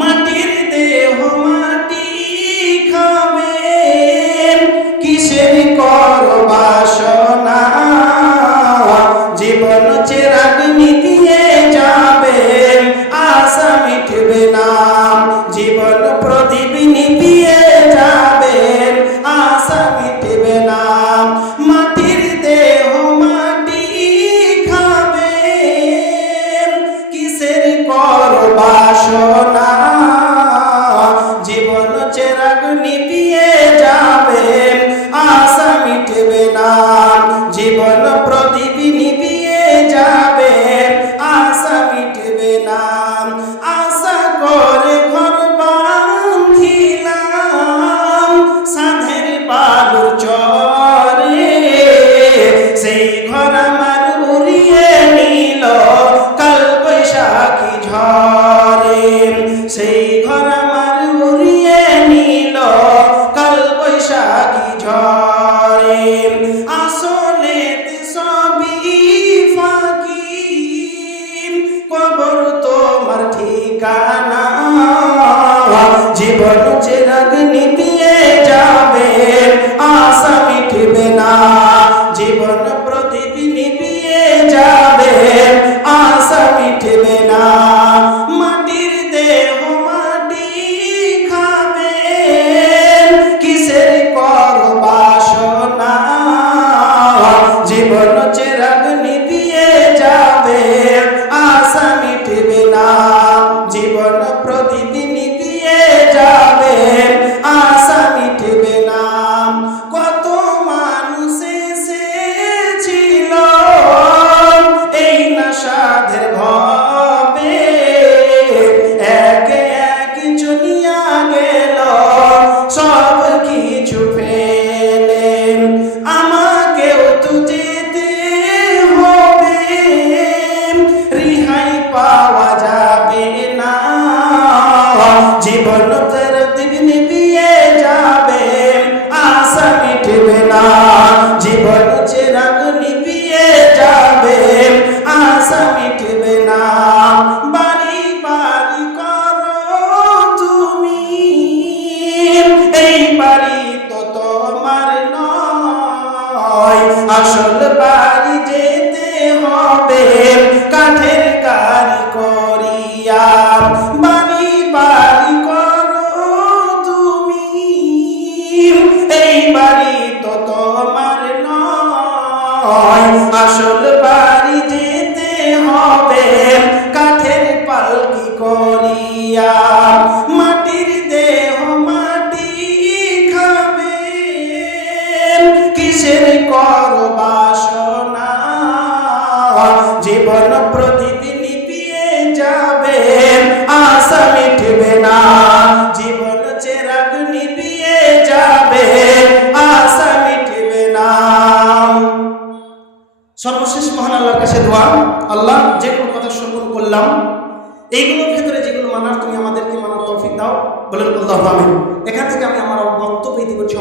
মাটির দেহ মাটি খাবে, কিসের কর বাসনা, জীবন চিরাগ নিভিয়ে যাবে, আশা মিটবে না। জীবন প্রদীপ নিভিয়ে যাবে, আশা মিটবে না। মাটির দেহ মাটি খাবে, কিসের কর বাসনা, জীবন চিরাগ নিভিয়ে যাবে, আশা মিটবে না। জীবন প্রদীপ নিভিয়ে যাবে, আশা মিটবে না। আশা করে ঘর বাঁধিলাম সাধের বালুর চরে, সেই ঘর আমার উড়িয়ে নিল কাল বৈশাখী ঝড়ে। সেই ঘর আমার উড়িয়ে নিল কাল বৈশাখী ঝড়ে। আসলে সবই ফাঁকি, কবর তোমার ঠিকানা, জীবন চিরাগ নিভিয়ে যাবে, আশা মিটবে না। জীবন প্রদীপ নিভিয়ে যাবে, আশা মিটবে না। মাটির দেহ মাটি খাবে, কিসের কর বাসনা, জীবন চিরাগ নিভিয়ে যাবে, আশা মিটবে না। জীবন প্রদীপ নিভিয়ে যাবে, আশা মিটবে না। কত মানুষ এসেছিল এই না সাধের ভবে, একে এক চলিয়া গেল সব কিছু ফেলে। আমাকেও তো যেতে হবে, রিহাই পাওয়া যাবে না। জীবন প্রদীপ নিভিয়ে যাবে, আশা মিটবে না। জীবন চিরাগ নিভিয়ে যাবে, আশা মিটবে না। বাড়ি বাড়ি করো তুমি, এই বাড়ি তো তোমার নয়। আসল বাড়ি যেতে হবে কাঠের গাড়ি করিয়া। বাড়ি বাড়ি করো তুমি, এই বাড়ি তো তোমার নয়। আসল বাড়ি যেতে হবে কাঠের পালকি করিয়া। মাটির দেহ মাটি খাবে, কিসের কর বাসনা, জীবন প্রদীপ নিভিয়ে যাবে, আশা মিটবে না। জীবন চিরাগ নিভিয়ে যাবে, আশা মিটবে না। সর্বশেষ মহান আল্লাহর কাছে দোয়া, আল্লাহ যেগুলো কথা শ্রবণ করলাম এইগুলোর ক্ষেত্রে যেগুলো মানার তুমি আমাদেরকে মানার তৌফিক দাও, বলেন আল্লাহু আমিন। এখান থেকে আমি আমার বক্তব্য ইতি করছি।